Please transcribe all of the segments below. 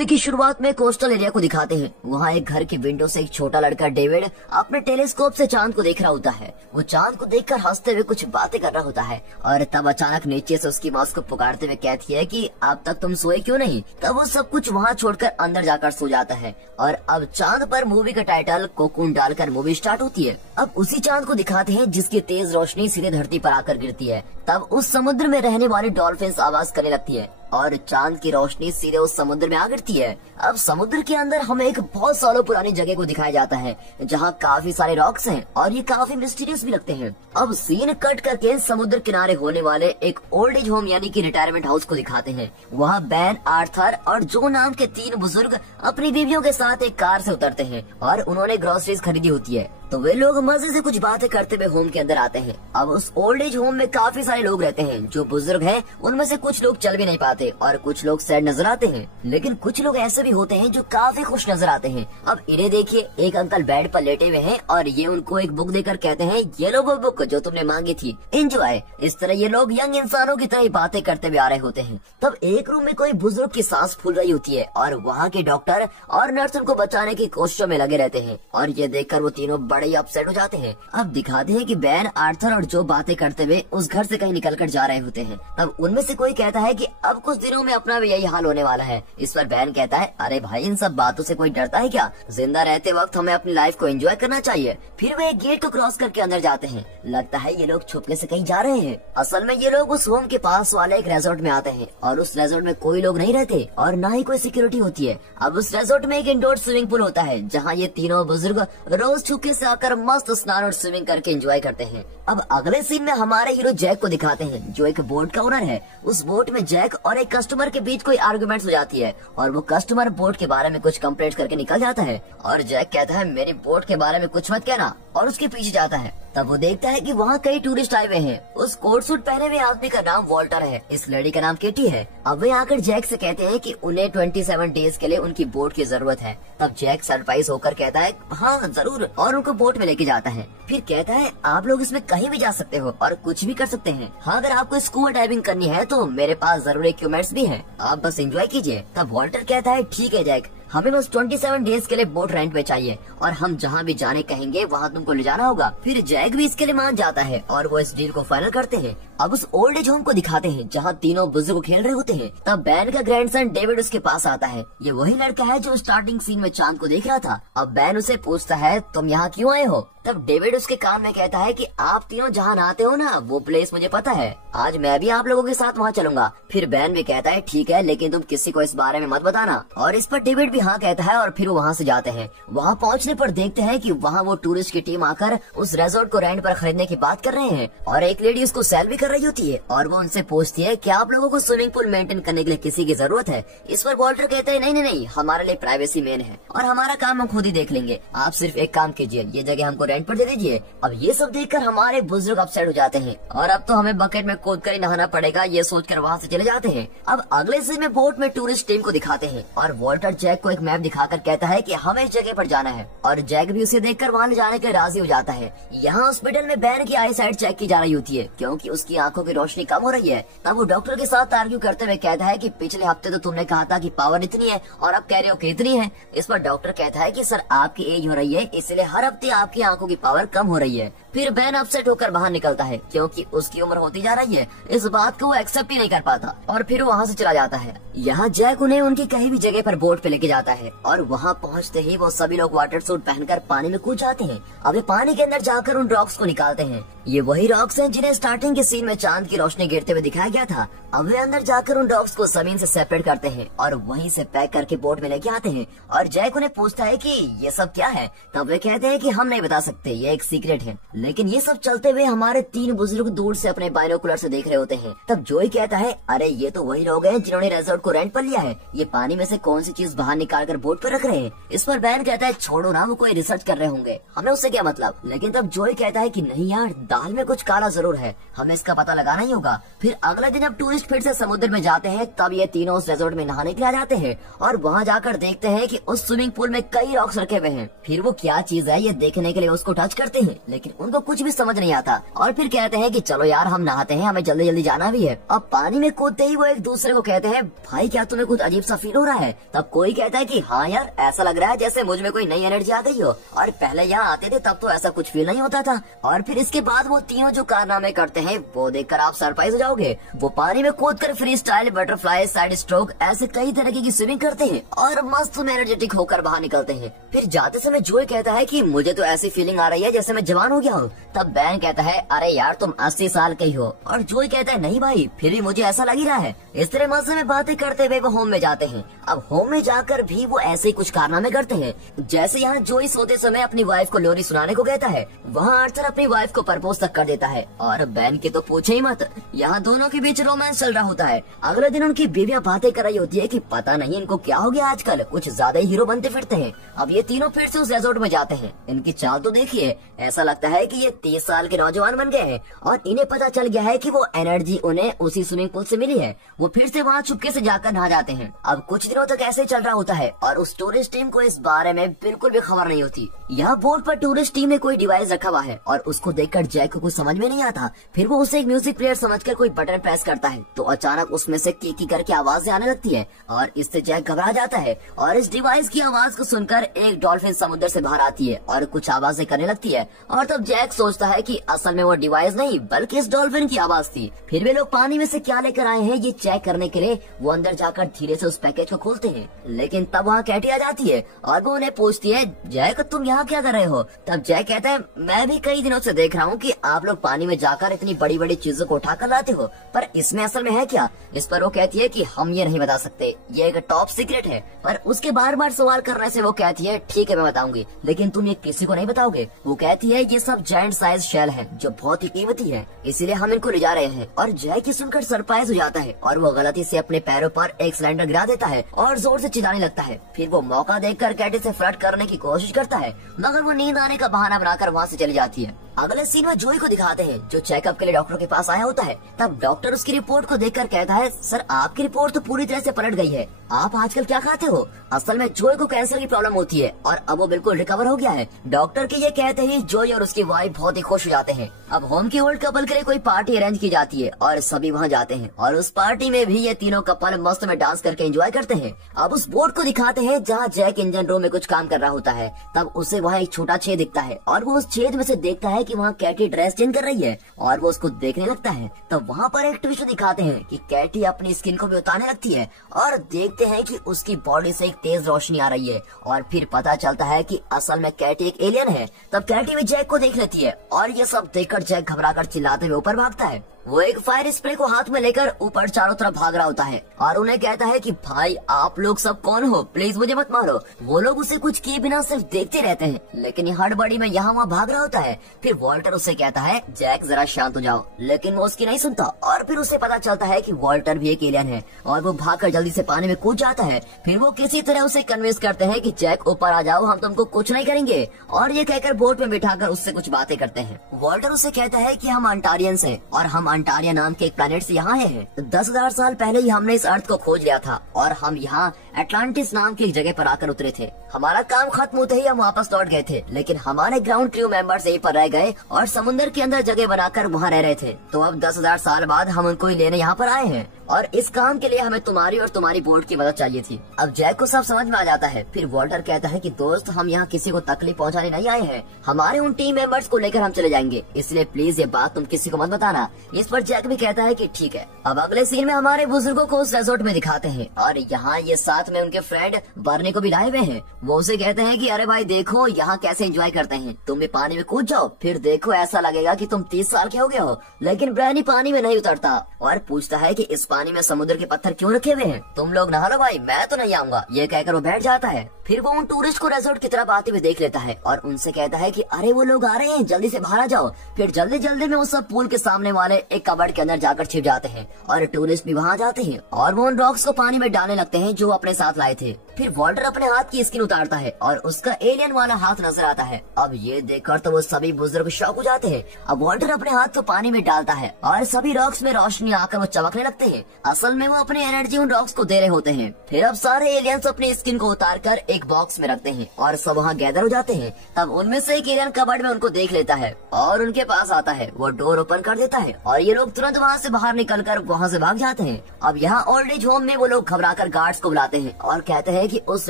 Movie की शुरुआत में कोस्टल एरिया को दिखाते हैं। वहाँ एक घर की विंडो से एक छोटा लड़का डेविड अपने टेलीस्कोप से चांद को देख रहा होता है। वो चांद को देखकर हंसते हुए कुछ बातें कर रहा होता है और तब अचानक नीचे से उसकी माँ उसको पुकारते हुए कहती है कि अब तक तुम सोए क्यों नहीं। तब वो सब कुछ वहाँ छोड़कर अंदर जाकर सो जाता है और अब चांद पर मूवी का टाइटल कोकून डालकर मूवी स्टार्ट होती है। अब उसी चांद को दिखाते हैं जिसकी तेज रोशनी सीधे धरती पर आकर गिरती है। तब उस समुद्र में रहने वाली डॉल्फिन्स आवाज करने लगती है और चांद की रोशनी सीधे उस समुद्र में आ गिरती है। अब समुद्र के अंदर हमें एक बहुत सालों पुरानी जगह को दिखाया जाता है जहाँ काफी सारे रॉक्स हैं और ये काफी मिस्टीरियस भी लगते हैं। अब सीन कट करके समुद्र किनारे होने वाले एक ओल्ड एज होम यानी कि रिटायरमेंट हाउस को दिखाते हैं। वहाँ बैन, आर्थर और जो नाम के 3 बुजुर्ग अपनी बीवियों के साथ एक कार से उतरते हैं और उन्होंने ग्रोसरीज खरीदी होती है। तो वे लोग मजे से कुछ बातें करते हुए होम के अंदर आते हैं। अब उस ओल्ड एज होम में काफी सारे लोग रहते हैं। जो बुजुर्ग हैं उनमें से कुछ लोग चल भी नहीं पाते और कुछ लोग सैड नजर आते हैं, लेकिन कुछ लोग ऐसे भी होते हैं जो काफी खुश नजर आते हैं। अब इन्हें देखिए, एक अंकल बेड पर लेटे हुए हैं और ये उनको एक बुक देकर कहते हैं ये लो वो बुक जो तुमने मांगी थी, एंजॉय। इस तरह ये लोग यंग इंसानों की तरह बातें करते हुए आ रहे होते हैं। तब एक रूम में कोई बुजुर्ग की सांस फूल रही होती है और वहाँ के डॉक्टर और नर्स उनको बचाने की कोशिशों में लगे रहते हैं और ये देखकर वो तीनों बड़े ही अपसेट हो जाते हैं। अब दिखाते हैं कि बैन, आर्थर और जो बातें करते हुए उस घर से कहीं निकल कर जा रहे होते हैं। तब उनमें से कोई कहता है कि अब कुछ दिनों में अपना भी यही हाल होने वाला है। इस पर बैन कहता है अरे भाई, इन सब बातों से कोई डरता है क्या? जिंदा रहते वक्त हमें अपनी लाइफ को एंजॉय करना चाहिए। फिर वे एक गेट को क्रॉस करके अंदर जाते हैं। लगता है ये लोग छुपके से कहीं जा रहे हैं। असल में ये लोग उस होम के पास वाले एक रेजोर्ट में आते हैं और उस रेजोर्ट में कोई लोग नहीं रहते और न ही कोई सिक्योरिटी होती है। अब उस रेजोर्ट में एक इंडोर स्विमिंग पूल होता है जहाँ ये तीनों बुजुर्ग रोज छुपके से आकर मस्त स्नान और स्विमिंग करके एंजॉय करते हैं। अब अगले सीन में हमारे हीरो जैक को दिखाते हैं जो एक बोट का ओनर है। उस बोट में जैक और एक कस्टमर के बीच कोई आर्गुमेंट हो जाती है और वो कस्टमर बोट के बारे में कुछ कंप्लेंट करके निकल जाता है और जैक कहता है मेरी बोट के बारे में कुछ मत कहना और उसके पीछे जाता है। तब वो देखता है कि वहाँ कई टूरिस्ट आए हुए हैं। उस कोट सूट पहने हुए आदमी का नाम वॉल्टर है, इस लड़की का नाम केटी है। अब वे आकर जैक से कहते हैं कि उन्हें 27 डेज के लिए उनकी बोट की जरूरत है। तब जैक सरप्राइज होकर कहता है हाँ जरूर, और उनको बोट में लेके जाता है। फिर कहता है आप लोग इसमें कहीं भी जा सकते हो और कुछ भी कर सकते हैं। हाँ, अगर आपको स्कूबा डाइविंग करनी है तो मेरे पास जरूरी इक्विपमेंट्स भी हैं, आप बस एंजॉय कीजिए। तब वॉल्टर कहता है ठीक है जैक, हमें बस 27 डेज के लिए बोट रेंट पे चाहिए और हम जहाँ भी जाने कहेंगे वहाँ तुमको ले जाना होगा। फिर जैक भी इसके लिए मान जाता है और वो इस डील को फाइनल करते हैं। अब उस ओल्ड एज होम को दिखाते हैं जहाँ तीनों बुजुर्ग खेल रहे होते हैं। तब बैन का ग्रैंडसन डेविड उसके पास आता है। ये वही लड़का है जो स्टार्टिंग सीन में चांद को देख रहा था। अब बैन उसे पूछता है तुम यहाँ क्यों आए हो? तब डेविड उसके कान में कहता है कि आप तीनों जहाँ नहाते हो ना, वो प्लेस मुझे पता है, आज मैं भी आप लोगों के साथ वहाँ चलूंगा। फिर बैन भी कहता है ठीक है, लेकिन तुम किसी को इस बारे में मत बताना। और इस पर डेविड भी हाँ कहता है और फिर वो वहाँ से जाते हैं। वहाँ पहुँचने पर देखते हैं कि वहाँ वो टूरिस्ट की टीम आकर उस रिजॉर्ट को रेंट पर खरीदने की बात कर रहे हैं और एक लेडी उसको सेल भी कर रही होती है और वो उनसे पूछती है क्या आप लोगों को स्विमिंग पूल मेंटेन करने के लिए किसी की जरूरत है? इस पर वॉल्टर कहते हैं नहीं, हमारे लिए प्राइवेसी मेन है और हमारा काम हम खुद ही देख लेंगे। आप सिर्फ एक काम कीजिए, ये जगह हमको रेंट पर दे दीजिए। अब ये सब देखकर हमारे बुजुर्ग अपसेट हो जाते हैं और अब तो हमें बकेट में कूद कर ही नहाना पड़ेगा, ये सोचकर वहाँ से चले जाते हैं। अब अगले सीन में बोट में टूरिस्ट टीम को दिखाते हैं और वॉल्टर जैक को एक मैप दिखाकर कहता है कि हमें इस जगह पर जाना है और जैक भी उसे देखकर वहाँ ले जाने के राजी हो जाता है। यहाँ हॉस्पिटल में बैन की आई साइट चेक की जा रही होती है क्योंकि उसकी आंखों की रोशनी कम हो रही है। तब वो डॉक्टर के साथ आर्ग्यू करते हुए कहता है कि पिछले हफ्ते तो तुमने कहा था कि पावर इतनी है और अब कह रहे हो कि इतनी है। इस पर डॉक्टर कहता है कि सर आपकी एज हो रही है इसलिए हर हफ्ते आपकी आंखों की पावर कम हो रही है। फिर बैन अपसेट होकर बाहर निकलता है क्योंकि उसकी उम्र होती जा रही है। इस बात को वो एक्सेप्ट ही नहीं कर पाता और फिर वो वहाँ से चला जाता है। यहाँ जैक उन्हें उनकी कहीं भी जगह पर बोट पे लेके जाता है और वहाँ पहुँचते ही वो सभी लोग वाटर सूट पहनकर पानी में कूद जाते हैं। अब वे पानी के अंदर जाकर उन रॉक्स को निकालते हैं। ये वही रॉक्स हैं जिन्हें स्टार्टिंग के सीन में चांद की रोशनी गिरते हुए दिखाया गया था। अब वे अंदर जाकर उन रॉक्स को जमीन से सेपरेट करते हैं और वहीं से पैक करके बोट में लेके आते हैं और जैक उन्हें पूछता है कि ये सब क्या है? तब वे कहते हैं कि हम नहीं बता सकते, ये एक सीक्रेट है। लेकिन ये सब चलते हुए हमारे 3 बुजुर्ग दूर से अपने बाइनोकुलर से देख रहे होते हैं। तब जोई कहता है अरे ये तो वही लोग हैं जिन्होंने रिजॉर्ट को रेंट पर लिया है, ये पानी में से कौन सी चीज बाहर निकाल कर बोट पर रख रहे हैं। इस पर बैन कहता है छोड़ो ना, वो कोई रिसर्च कर रहे होंगे, हमें उससे क्या मतलब। लेकिन तब जोई कहता है कि नहीं यार, दाल में कुछ काला जरूर है, हमें इसका इसका पता लगाना ही होगा। फिर अगले दिन जब टूरिस्ट फिर से समुद्र में जाते हैं तब ये तीनों उस रिजॉर्ट में नहाने के लिए आ जाते हैं और वहाँ जाकर देखते हैं कि उस स्विमिंग पूल में कई रॉक्स रखे हुए हैं। फिर वो क्या चीज है ये देखने के लिए उसको टच करते हैं, लेकिन उनको कुछ भी समझ नहीं आता और फिर कहते हैं कि चलो यार हम नहाते हैं, हमें जल्दी जल्दी जाना भी है। अब पानी में कूदते ही वो एक दूसरे को कहते हैं भाई क्या तुम्हें कुछ अजीब सा फील हो रहा है? तब कोई कहता है कि हाँ यार ऐसा लग रहा है जैसे मुझ में कोई नई एनर्जी आ गई हो, और पहले यहाँ आते थे तब तो ऐसा कुछ फील नहीं होता था। और फिर इसके बाद वो तीनों जो कारनामे करते हैं वो देखकर आप सरप्राइज हो जाओगे। वो पानी में कूदकर free style, butterfly, side stroke ऐसे कई तरह की स्विमिंग करते हैं और मस्त एनर्जेटिक होकर बाहर निकलते हैं। फिर जाते समय जोय कहता है कि मुझे तो ऐसी फीलिंग आ रही है जैसे मैं जवान हो गया हूँ। तब बैन कहता है अरे यार तुम 80 साल के ही हो, और जोय कहता है नहीं भाई फिर भी मुझे ऐसा लग ही रहा है। इस तरह मजे में बातें करते हुए वो होम में जाते हैं। अब होम में जाकर भी वो ऐसे ही कुछ कारनामे करते हैं। जैसे यहाँ जोई सोते समय अपनी वाइफ को लोरी सुनाने को कहता है, वहाँ आर्थर अपनी वाइफ को प्रपोज तक कर देता है और बैन की तो पूछे ही मत, यहाँ दोनों के बीच रोमांस चल रहा होता है। अगले दिन उनकी बीवियां बातें कर रही होती है कि पता नहीं इनको क्या हो गया आजकल, कुछ ज्यादा ही हीरो बनते फिरते हैं। अब ये तीनों फिर से उस रिजॉर्ट में जाते हैं। इनकी चाल तो देखिए, ऐसा लगता है कि ये 30 साल के नौजवान बन गए हैं और इन्हें पता चल गया है कि वो एनर्जी उन्हें उसी स्विमिंग पूल से मिली है। वो फिर से वहाँ चुपके से जाकर नहा जाते हैं। अब कुछ दिनों तक ऐसे चल रहा होता है और उस टूरिस्ट टीम को इस बारे में बिल्कुल भी खबर नहीं होती। यहाँ बोर्ड पर टूरिस्ट टीम ने कोई डिवाइस रखा हुआ है और उसको देखकर जैक को कुछ समझ में नहीं आता। फिर वो उसे एक म्यूजिक प्लेयर समझकर कोई बटन प्रेस करता है तो अचानक उसमें से की करके आवाजें आने लगती है और इससे जैक घबरा जाता है। और इस डिवाइस की आवाज को सुनकर एक डॉल्फिन समुद्र से बाहर आती है और कुछ आवाजें करने लगती है। और तब जैक सोचता है कि असल में वो डिवाइस नहीं बल्कि इस डॉल्फिन की आवाज थी। फिर वे लोग पानी में से क्या लेकर आए हैं ये चेक करने के लिए वो अंदर जाकर धीरे से उस पैकेज को खोलते हैं, लेकिन तब वहाँ कैटी आ जाती है और वो उन्हें पूछती है जैक तुम यहाँ क्या कर रहे हो? तब जैक कहता है मैं भी कई दिनों से देख रहा हूँ कि आप लोग पानी में जाकर इतनी बड़ी बड़ी चीजों को उठा कर लाते हो, पर इसमें असल में है क्या? इस पर वो कहती है कि हम ये नहीं बता सकते, ये एक टॉप सीक्रेट है। पर उसके बार बार सवाल करने से वो कहती है ठीक है मैं बताऊंगी, लेकिन तुम ये किसी को नहीं बताओगे। वो कहती है ये सब जायंट साइज शेल है जो बहुत ही कीमती है, इसीलिए हम इनको ले जा रहे हैं। और जैक ये सुनकर सरप्राइज हो जाता है और वो गलती से अपने पैरों पर एक सिलेंडर गिरा देता है और जोर से चिल्लाने लगता है। फिर वो मौका देखकर कैटी से फ्लर्ट करने की कोशिश करता है, मगर वो नींद आने का बहाना बनाकर वहाँ से चली जाती है। अगले सीन में जोई को दिखाते हैं जो चेकअप के लिए डॉक्टर के पास आया होता है। तब डॉक्टर उसकी रिपोर्ट को देखकर कहता है सर आपकी रिपोर्ट तो पूरी तरह से पलट गई है, आप आजकल क्या खाते हो? असल में जोई को कैंसर की प्रॉब्लम होती है और अब वो बिल्कुल रिकवर हो गया है। डॉक्टर के ये कहते ही जोई और उसकी वाइफ बहुत ही खुश हो जाते हैं। अब होम की ओल्ड कपल के लिए कोई पार्टी अरेंज की जाती है और सभी वहाँ जाते हैं और उस पार्टी में भी ये तीनों कपल मस्त में डांस करके एंजॉय करते हैं। अब उस बोट को दिखाते हैं जहाँ जैक इंजन रूम में कुछ काम कर रहा होता है। तब उसे वहाँ एक छोटा छेद दिखता है और वो उस छेद में से देखता है कि वहाँ कैटी ड्रेस चेंज कर रही है और वो उसको देखने लगता है। तब वहाँ पर एक ट्विस्ट दिखाते हैं कि कैटी अपनी स्किन को भी उतारने लगती है और देखते हैं कि उसकी बॉडी से एक तेज रोशनी आ रही है और फिर पता चलता है कि असल में कैटी एक एलियन है। तब कैटी भी जैक को देख लेती है और ये सब देखकर जैक घबराकर चिल्लाते हुए ऊपर भागता है। वो एक फायर स्प्रे को हाथ में लेकर ऊपर चारों तरफ भाग रहा होता है और उन्हें कहता है कि भाई आप लोग सब कौन हो, प्लीज मुझे मत मारो। वो लोग उसे कुछ किए बिना सिर्फ देखते रहते हैं, लेकिन ये हड़बड़ी में यहाँ वहाँ भाग रहा होता है। फिर वॉल्टर उसे कहता है जैक जरा शांत हो जाओ, लेकिन वो उसकी नहीं सुनता और फिर उसे पता चलता है कि वॉल्टर भी एक एलियन है और वो भागकर जल्दी से पानी में कूद जाता है। फिर वो किसी तरह उसे कन्विंस करते हैं कि जैक ऊपर आ जाओ, हम तुमको कुछ नहीं करेंगे, और ये कहकर बोट में बिठाकर उससे कुछ बातें करते हैं। वॉल्टर उसे कहता है कि हम अंटारियंस हैं और हम अंटारिया नाम के एक प्लेनेट से यहाँ हैं। 10,000 साल पहले ही हमने इस अर्थ को खोज लिया था और हम यहाँ एटलांटिस नाम की एक जगह पर आकर उतरे थे। हमारा काम खत्म होते ही हम वापस लौट गए थे, लेकिन हमारे ग्राउंड क्रू मेंबर्स यहीं पर रह गए और समुद्र के अंदर जगह बनाकर वहाँ रह रहे थे। तो अब 10,000 साल बाद हम उनको ही लेने यहाँ पर आए हैं और इस काम के लिए हमें तुम्हारी और तुम्हारी बोट की मदद चाहिए थी। अब जैक को सब समझ में आ जाता है। फिर वॉल्टर कहता है कि दोस्त हम यहाँ किसी को तकलीफ पहुँचाने नहीं आए हैं, हमारे उन टीम मेंबर्स को लेकर हम चले जाएंगे, इसलिए प्लीज ये बात तुम किसी को मत बताना। इस पर जैक भी कहता है कि ठीक है। अब अगले सीन में हमारे बुजुर्गों को उस रिजॉर्ट में दिखाते हैं और यहाँ ये साथ में उनके फ्रेंड बर्नी को भी लाए हुए हैं। वो उसे कहते हैं कि अरे भाई देखो यहाँ कैसे एंजॉय करते हैं, तुम भी पानी में कूद जाओ, फिर देखो ऐसा लगेगा कि तुम 30 साल के हो गए हो। लेकिन बर्नी पानी में नहीं उतरता और पूछता है कि इस पानी पानी में समुद्र के पत्थर क्यों रखे हुए हैं, तुम लोग नहा लो भाई, मैं तो नहीं आऊंगा। ये कहकर वो बैठ जाता है। फिर वो उन टूरिस्ट को रिजॉर्ट की तरफ आते हुए देख लेता है और उनसे कहता है कि अरे वो लोग आ रहे हैं, जल्दी से बाहर आ जाओ। फिर जल्दी जल्दी में वो सब पूल के सामने वाले एक कबर्ड के अंदर जाकर छिप जाते हैं और टूरिस्ट भी वहाँ जाते हैं और वो उन रॉक्स को पानी में डालने लगते हैं जो अपने साथ लाए थे। फिर वॉल्टर अपने हाथ की स्किन उतारता है और उसका एलियन वाला हाथ नजर आता है। अब ये देखकर तो वो सभी बुजुर्ग शॉक हो जाते हैं। अब वॉल्टर अपने हाथ को पानी में डालता है और सभी रॉक्स में रोशनी आकर वो चमकने लगते हैं। असल में वो अपनी एनर्जी उन रॉक्स को दे रहे होते हैं। फिर अब सारे एलियंस अपनी स्किन को उतार कर एक बॉक्स में रखते हैं और सब वहाँ गैदर हो जाते हैं। तब उनमें से एक एलियन कबर्ड में उनको देख लेता है और उनके पास आता है। वो डोर ओपन कर देता है और ये लोग तुरंत वहाँ से बाहर निकलकर वहाँ से भाग जाते हैं। अब यहाँ ओल्ड एज होम में वो लोग घबराकर गार्ड्स को बुलाते हैं और कहते हैं कि उस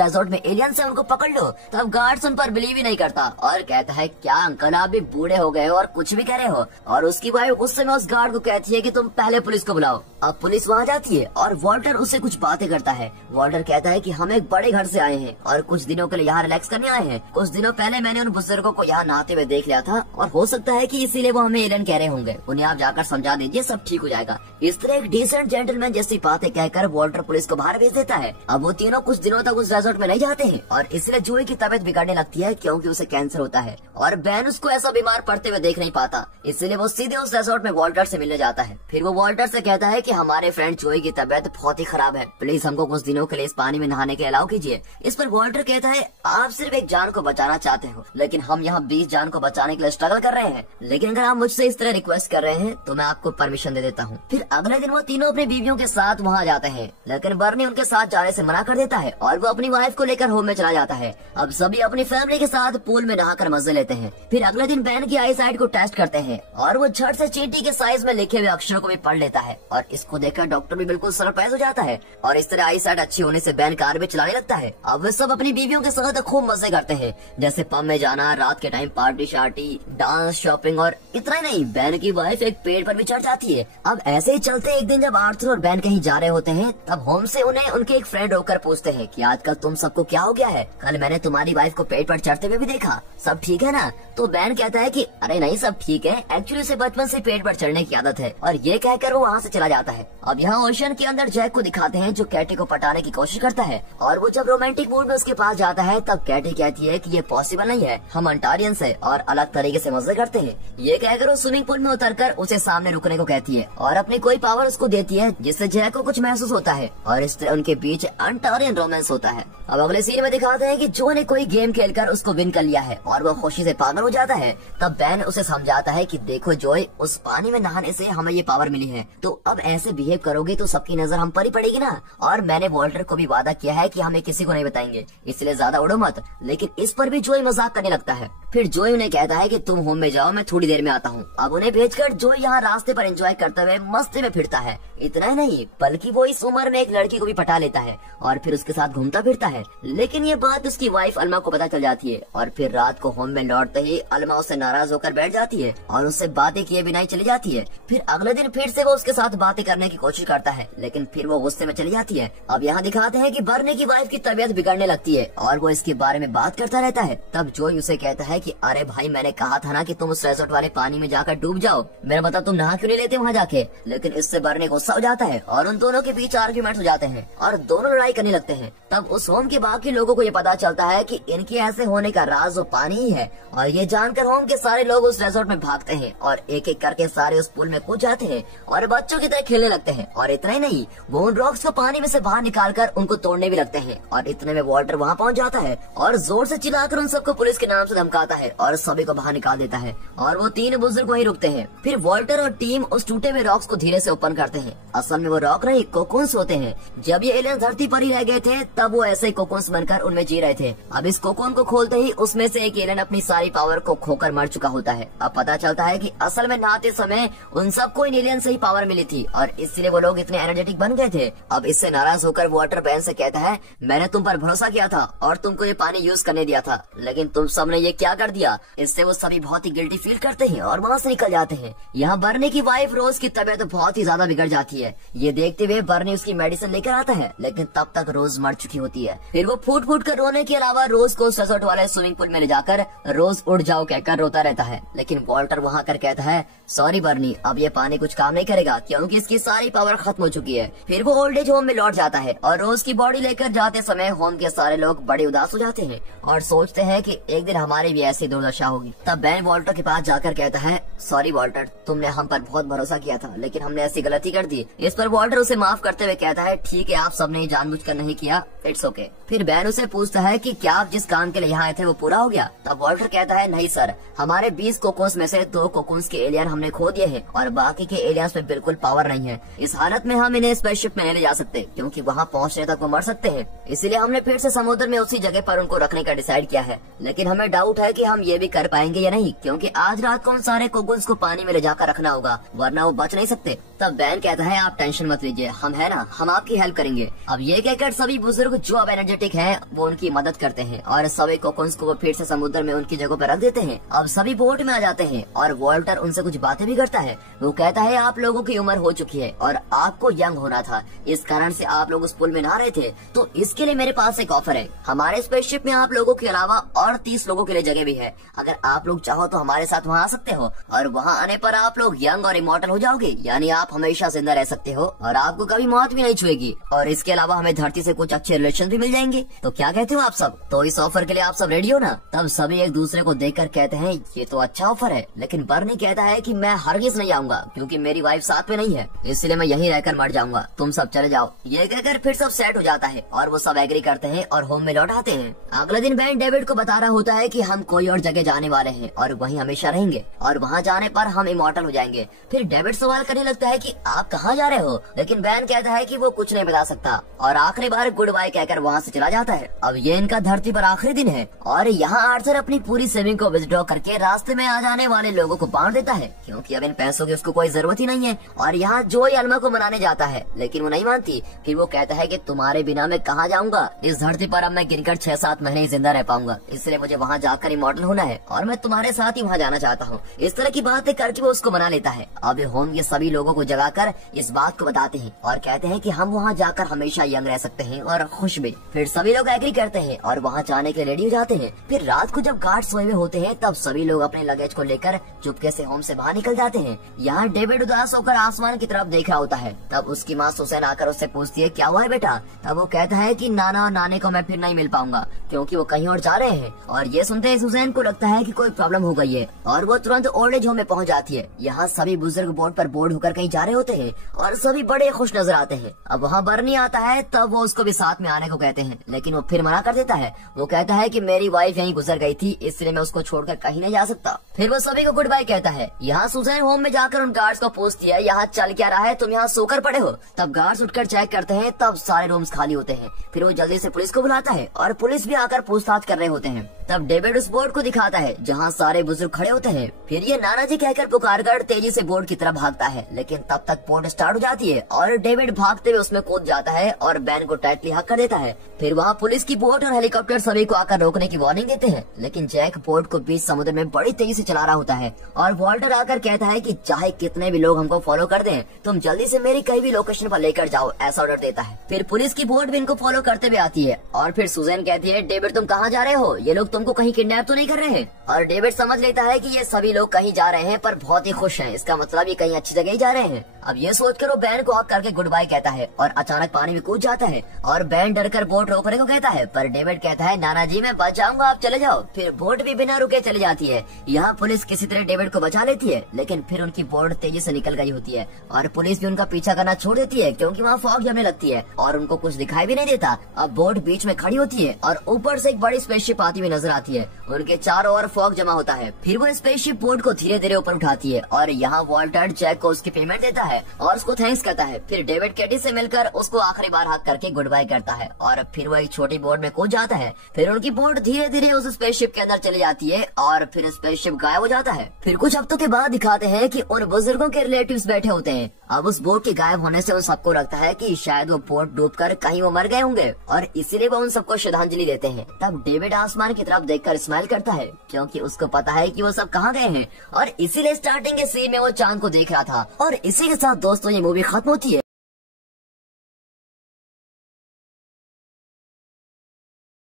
रिजॉर्ट में एलियन से उनको पकड़ लो। तब गार्ड्स उन पर बिलीव ही नहीं करता और कहता है क्या अंकल आप भी बूढ़े हो गए हो और कुछ भी कह रहे हो। और उसकी वाइफ उस समय उस गार्ड को कहती है कि तुम पहले पुलिस को बुलाओ। अब पुलिस वहाँ जाती है और वॉल्टर उससे कुछ बातें करता है। वॉल्टर कहता है कि हम एक बड़े घर से आए हैं और कुछ दिनों के लिए यहाँ रिलैक्स करने आए हैं। कुछ दिनों पहले मैंने उन बुजुर्गों को यहाँ नहाते हुए देख लिया था और हो सकता है कि इसीलिए वो हमें एलियन कह रहे होंगे। उन्हें आप जाकर समझा दीजिए, सब ठीक हो जाएगा। इस तरह एक डिसेंट जेंटलमैन जैसी बातें कहकर वॉल्टर पुलिस को बाहर भेज देता है। अब वो तीनों कुछ दिनों तक उस रिजॉर्ट में नहीं जाते हैं और इसलिए जूही की तबीयत बिगड़ने लगती है क्योंकि उसे कैंसर होता है और बैन उसको ऐसा बीमार पड़ते हुए देख नहीं पाता। इसलिए वो सीधे उस रिजॉर्ट में वॉल्टर से मिलने जाता है। फिर वो वॉल्टर से कहता है कि हमारे फ्रेंड जूही की तबीयत बहुत ही खराब है, प्लीज हमको कुछ दिनों के लिए इस पानी में नहाने के अलाउ कीजिए। इस पर वॉल्टर कहता है आप सिर्फ एक जान को बचाना चाहते हो, लेकिन हम यहाँ 20 जान को बचाने के लिए स्ट्रगल कर रहे हैं। लेकिन अगर आप मुझसे इस तरह रिक्वेस्ट कर रहे हैं तो मैं आपको परमिशन दे देता हूँ। फिर अगले दिन वो तीनों अपनी बीवियों के साथ वहाँ जाते हैं, लेकिन बर्नी उनके साथ जाने से मना कर देता है और वो अपनी वाइफ को लेकर होम में चला जाता है। अब सभी अपनी फैमिली के साथ पूल में नहाकर मजे लेते हैं। फिर अगले दिन बैन की आई साइट को टेस्ट करते हैं और वो झट से चींटी के साइज में लिखे हुए अक्षरों को भी पढ़ लेता है और इसको देखकर डॉक्टर भी बिल्कुल सरप्राइज हो जाता है और इस तरह आई साइट अच्छी होने से बैन कार भी चलाने लगता है। अब वे सब अपनी बीवियों के साथ खूब मजे करते हैं, जैसे पब में जाना, रात के टाइम पार्टी शार्टी, डांस, शॉपिंग और इतना ही नहीं, बैन की वाइफ एक पेड़ पर भी चढ़ जाती है। अब ऐसे ही चलते एक दिन जब आर्थर और बैन कहीं जा रहे होते हैं तब होम से उन्हें उनके एक फ्रेंड होकर पूछते हैं कि आजकल तुम सबको क्या हो गया है, कल मैंने तुम्हारी वाइफ को पेड़ पर चढ़ते हुए भी देखा, सब ठीक है ना? तो बैन कहता है कि अरे नहीं सब ठीक है, एक्चुअली उसे बचपन से पेड़ पर चढ़ने की आदत है और ये कहकर वो वहाँ से चला जाता है। अब यहाँ ओशन के अंदर जैक को दिखाते हैं जो कैटी को पटाने की कोशिश करता है और वो जब रोमांटिक मूड में उसके पास जाता है तब कैटी कहती है कि ये पॉसिबल नहीं है, हम अंटारियंस है और अलग तरीके से मजे करते हैं। ये कहकर वो स्विमिंग पूल में उतरकर उसे सामने रुकने को कहती है और अपनी कोई पावर उसको देती है जिससे जैक को कुछ महसूस होता है और इस तरह उनके बीच अंटारियन रोमांस होता है। अब अगले सीन में दिखाते हैं कि जो ने कोई गेम खेलकर उसको विन कर लिया है और वो खुशी से पागल हो जाता है। तब बैन उसे समझाता है कि देखो जॉय, उस पानी में नहाने से हमें ये पावर मिली है, तो अब ऐसे बिहेव करोगे तो सबकी नजर हम पर ही पड़ेगी ना। और मैंने वॉल्टर को भी वादा किया है कि हमें किसी को नहीं बताएंगे, इसलिए ज्यादा उड़ो मत। लेकिन इस पर भी जॉय मजाक करने लगता है। फिर जॉय उन्हें कहता है कि तुम होम में जाओ, मैं थोड़ी देर में आता हूँ। अब उन्हें भेजकर जॉय यहाँ रास्ते पर एंजॉय करते हुए मस्ती में फिरता है। इतना ही नहीं बल्कि वो इस उम्र में एक लड़की को भी पटा लेता है और फिर उसके साथ घूमता फिरता है। लेकिन ये बात उसकी वाइफ अलमा को पता चल जाती है और फिर रात को होम में लौटते ही अलमा उससे नाराज होकर बैठ जाती है और उससे बातें किए बिना ही चली जाती है। फिर अगले दिन फिर से वो उसके साथ बातें करने की कोशिश करता है लेकिन फिर वो गुस्से में चली जाती है। अब यहाँ दिखाते हैं कि बर्नी की वाइफ की तबीयत बिगड़ने लगती है और वो इसके बारे में बात करता रहता है। तब जॉय उसे कहता है कि अरे भाई, मैंने कहा था ना कि तुम उस रिजॉर्ट वाले पानी में जाकर डूब जाओ, मेरा मतलब तुम नहा क्यों नहीं लेते वहाँ जाके। लेकिन इससे बर्नी गुस्सा हो जाता है और उन दोनों के बीच आर्ग्यूमेंट हो जाते हैं और दोनों लड़ाई करने लगते हैं। तब उस होम के बाकी लोगों को ये पता चलता है कि इनके ऐसे होने का राज वो पानी ही है और ये जानकर होम के सारे लोग उस रिजॉर्ट में भागते हैं और एक एक करके सारे उस पूल में कूद जाते हैं और बच्चों की तरह खेलने लगते हैं। और इतना ही नहीं, वो उन रॉक्स को पानी में से बाहर निकालकर उनको तोड़ने भी लगते हैं और इतने में वॉल्टर वहाँ पहुँच जाता है और जोर से चिल्लाकर उन सबको पुलिस के नाम से धमकाता है और सभी को बाहर निकाल देता है और वो तीन बुजुर्ग वहीं रुकते हैं। फिर वॉल्टर और टीम उस टूटे हुए रॉक्स को धीरे से ओपन करते हैं। असल में वो रॉक नहीं, कोकोन्स होते हैं। जब ये एलियंस धरती पर ही रह गए थे तब वो ऐसे ही कोकोन्स बनकर उनमें जी रहे थे। अब इस कोकोन को खोलते ही उसमें से एक एलियन अपनी सारी पावर को खोकर मर चुका होता है। अब पता चलता है कि असल में नहाते समय उन सबको इन एलियन से ही पावर मिली थी और इसलिए वो लोग इतने एनर्जेटिक बन गए थे। अब इससे नाराज होकर वॉटर बैन से कहता है, मैंने तुम पर भरोसा किया था और तुमको ये पानी यूज करने दिया था, लेकिन तुम सबने ये क्या कर दिया। इससे वो सभी बहुत ही गिल्टी फील करते हैं और वहाँ से निकल जाते हैं। यहाँ बर्नी की वाइफ रोज की तबीयत बहुत ही ज्यादा बिगड़ जाती है। ये देखते हुए बर्नी उसकी मेडिसिन लेकर आता है लेकिन तब तक रोज मर चुकी होती है। फिर वो फूट फूट कर रोने के अलावा रोज को रिजॉर्ट वाले स्विमिंग पूल में ले जाकर रोज उड़ उठ जाओ कहकर रोता रहता है। लेकिन वॉल्टर वहाँ कर कहता है सॉरी बर्नी, अब ये पानी कुछ काम नहीं करेगा क्योंकि इसकी सारी पावर खत्म हो चुकी है। फिर वो ओल्ड एज होम में लौट जाता है और रोज की बॉडी लेकर जाते समय होम के सारे लोग बड़े उदास हो जाते हैं और सोचते हैं कि एक दिन हमारी भी ऐसी दुर्दशा होगी। तब बैन वॉल्टर के पास जाकर कहता है सॉरी वॉल्टर, तुमने हम पर बहुत भरोसा किया था लेकिन हमने ऐसी गलती कर दी। इस पर वॉल्टर उसे माफ करते हुए कहता है ठीक है, आप सबने जानबूझकर नहीं किया, इट्स ओके। फिर बैन उसे पूछता है कि क्या आप जिस काम के लिए यहाँ आए थे वो पूरा हो गया? तब वॉल्टर कहता है नहीं सर, हमारे 20 कोकोन्स में से 2 कोकोन्स के एलियन हमने खो दिए हैं और बाकी के एलियंस में बिल्कुल पावर नहीं है। इस हालत में हम इन्हें स्पेसशिप में नहीं ले जा सकते क्योंकि वहाँ पहुँचने तक वो मर सकते हैं। इसीलिए हमने फिर से समुद्र में उसी जगह पर उनको रखने का डिसाइड किया है। लेकिन हमें डाउट है कि हम ये भी कर पाएंगे या नहीं, क्योंकि आज रात को उन सारे कोकोन्स को पानी में ले जाकर रखना होगा वरना वो बच नहीं सकते। तब बैन कहता है आप टेंशन मत लीजिए, हम है ना, हम आपकी हेल्प करेंगे। अब ये कहकर सभी बुजुर्ग जो अब एनर्जेटिक हैं वो उनकी मदद करते हैं और सभी कोकोन्स को वो फिर से समुद्र में उनकी जगह पर रख देते हैं। अब सभी बोट में आ जाते हैं और वॉल्टर उनसे कुछ बातें भी करता है। वो कहता है आप लोगों की उम्र हो चुकी है और आपको यंग होना था, इस कारण से आप लोग उस पुल में नहा रहे थे, तो इसके लिए मेरे पास एक ऑफर है। हमारे स्पेसशिप में आप लोगों के अलावा और 30 लोगों के लिए जगह भी है। अगर आप लोग चाहो तो हमारे साथ वहाँ आ सकते हो और वहाँ आने पर आप लोग यंग और इमॉर्टल हो जाओगे, यानी आप हमेशा जिंदा रह सकते हो और आपको कभी मौत भी नहीं छुएगी। और इसके अलावा हमें धरती से कुछ अच्छे रिलेशन भी मिल जाएंगे। तो क्या कहते हो आप सब? तो इस ऑफर के लिए आप सब रेडी हो ना? तब सभी एक दूसरे को देखकर कहते हैं ये तो अच्छा ऑफर है। लेकिन बर्नी कहता है कि मैं हरगिज नहीं आऊंगा क्योंकि मेरी वाइफ साथ में नहीं है, इसलिए मैं यहीं रहकर मर जाऊंगा, तुम सब चले जाओ। ये कहकर फिर सब सेट हो जाता है और वो सब एग्री करते हैं और होम में लौट आते हैं। अगले दिन बैन डेविड को बता रहा होता है कि हम कोई और जगह जाने वाले हैं और वहीं हमेशा रहेंगे और वहाँ जाने पर हम इमॉर्टल हो जाएंगे। फिर डेविड सवाल करने लगता है कि आप कहाँ जा रहे हो, लेकिन बैन कहता है कि वो कुछ नहीं बता सकता और आखिरी बार गुड बाय कहकर वहाँ से चला जाता है। अब ये इनका धरती पर आखिरी दिन है और यहाँ आर्थर अपनी पूरी सेविंग को विथड्रॉ करके रास्ते में आ जाने वाले लोगों को बांट देता है क्योंकि अब इन पैसों की उसको कोई जरूरत ही नहीं है। और यहाँ जोई अल्मा को मनाने जाता है लेकिन वो नहीं मानती। फिर वो कहता है कि तुम्हारे बिना मैं कहाँ जाऊंगा, इस धरती पर अब मैं गिनकर 6-7 महीने ही जिंदा रह पाऊंगा, इसलिए मुझे वहाँ जाकर इमॉर्टल होना है और मैं तुम्हारे साथ ही वहाँ जाना चाहता हूँ। इस तरह की बातें करके वो उसको मना लेता है। अब होम के सभी लोगों को जगाकर इस बात को बताते हैं और कहते हैं कि हम वहाँ जाकर हमेशा यंग रह सकते हैं और खुश भी। फिर सभी लोग एग्री करते हैं और वहाँ जाने के लिए रेडी हो जाते हैं। फिर रात को जब गार्ड सोए हुए होते हैं तब सभी लोग अपने लगेज को लेकर चुपके से होम से बाहर निकल जाते हैं। यहाँ डेविड उदास होकर आसमान की तरफ देख रहा होता है। तब उसकी माँ सुसैन आकर उससे पूछती है क्या हुआ है बेटा? तब वो कहता है कि नाना और नाने को मैं फिर नहीं मिल पाऊंगा क्योंकि वो कहीं और जा रहे हैं। और ये सुनते ही सुसैन को लगता है कि कोई प्रॉब्लम हो गई है और वो तुरंत ओल्ड एज होम में पहुंच जाती है। यहाँ सभी बुजुर्ग बोट पर बोर्ड होकर कहीं जा रहे होते हैं और सभी बड़े खुश नजर आते हैं। अब वहाँ बर्नी आता है तब वो उसको भी साथ में आने को कहते हैं लेकिन वो फिर मना कर देता है। वो कहता है कि मेरी वाइफ यहीं गुजर गई थी इसलिए मैं उसको छोड़कर कहीं नहीं जा सकता। फिर वो सभी को गुड बाय कहता है। यहाँ सुसैन होम में जाकर उन गार्ड्स को पूछती है यहाँ चल क्या रहा है, तुम यहाँ सोकर पड़े हो? तब गार्ड्स उठकर चेक करते हैं तब सारे रूम्स खाली होते हैं। फिर वो जल्दी से पुलिस को बुलाता है और पुलिस भी आकर पूछताछ कर रहे होते हैं। तब डेविड उस बोर्ड को दिखाता है जहाँ सारे बुजुर्ग खड़े होते हैं। फिर ये नाना जी कहकर पुकारकर तेजी से बोर्ड की तरफ भागता है लेकिन तब तक बोट स्टार्ट हो जाती है और डेविड भागते हुए उसमें कूद जाता है और बैन को टाइटली हक कर देता है। फिर वहाँ पुलिस की बोट और हेलीकॉप्टर सभी को आकर रोकने की वार्निंग देते हैं लेकिन जैक बोट को बीच समुद्र में बड़ी तेजी से चला रहा होता है और वॉल्टर आकर कहता है कि चाहे कितने भी लोग हमको फॉलो कर दें, तुम जल्दी से मेरी कहीं भी लोकेशन पर लेकर जाओ, ऐसा ऑर्डर देता है। फिर पुलिस की बोट भी इनको फॉलो करते हुए आती है और फिर सुजैन कहती है डेविड तुम कहाँ जा रहे हो, ये लोग तुमको कहीं किडनैप तो नहीं कर रहे हैं? और डेविड समझ लेता है कि ये सभी लोग कहीं जा रहे हैं पर बहुत ही खुश हैं, इसका मतलब ये कहीं अच्छी जगह ही जा रहे हैं। अब ये सोचकर वो बैन को हक करके गुड बाय कहता है और अचानक पानी में कूद जाता है और बैन डरकर बोट रोकने को कहता है पर डेविड कहता है नाना जी मैं बच जाऊंगा, आप चले जाओ। फिर बोट भी बिना रुके चली जाती है। यहाँ पुलिस किसी तरह डेविड को बचा लेती है लेकिन फिर उनकी बोट तेजी से निकल गई होती है और पुलिस भी उनका पीछा करना छोड़ देती है क्योंकि वहाँ फॉग जमने लगती है और उनको कुछ दिखाई भी नहीं देता। अब बोट बीच में खड़ी होती है और ऊपर से एक बड़ी स्पेसशिप आती हुई नजर आती है। उनके चारों ओर फॉग जमा होता है। फिर वो स्पेसशिप बोट को धीरे धीरे ऊपर उठाती है और यहाँ वॉल्टर जैक को उसकी पेमेंट देता है और उसको थैंक्स करता है। फिर डेविड कैडी से मिलकर उसको आखिरी बार हाथ करके गुड बाय करता है और फिर वो एक छोटी बोट में कूद जाता है। फिर उनकी बोट धीरे धीरे उस स्पेसशिप के अंदर चली जाती है और फिर स्पेसशिप गायब हो जाता है। फिर कुछ हफ्तों के बाद दिखाते हैं कि उन बुजुर्गों के रिलेटिव्स बैठे होते हैं। अब उस बोट के गायब होने से उन सबको लगता है कि शायद वो बोट डूबकर कहीं वो मर गए होंगे और इसीलिए वो उन सबको श्रद्धांजलि देते हैं। तब डेविड आसमान की तरफ देखकर स्माइल करता है क्योंकि उसको पता है कि वो सब कहाँ गए हैं और इसीलिए स्टार्टिंग के सीन में वो चांद को देख रहा था। और इसी के साथ दोस्तों ये मूवी खत्म होती है।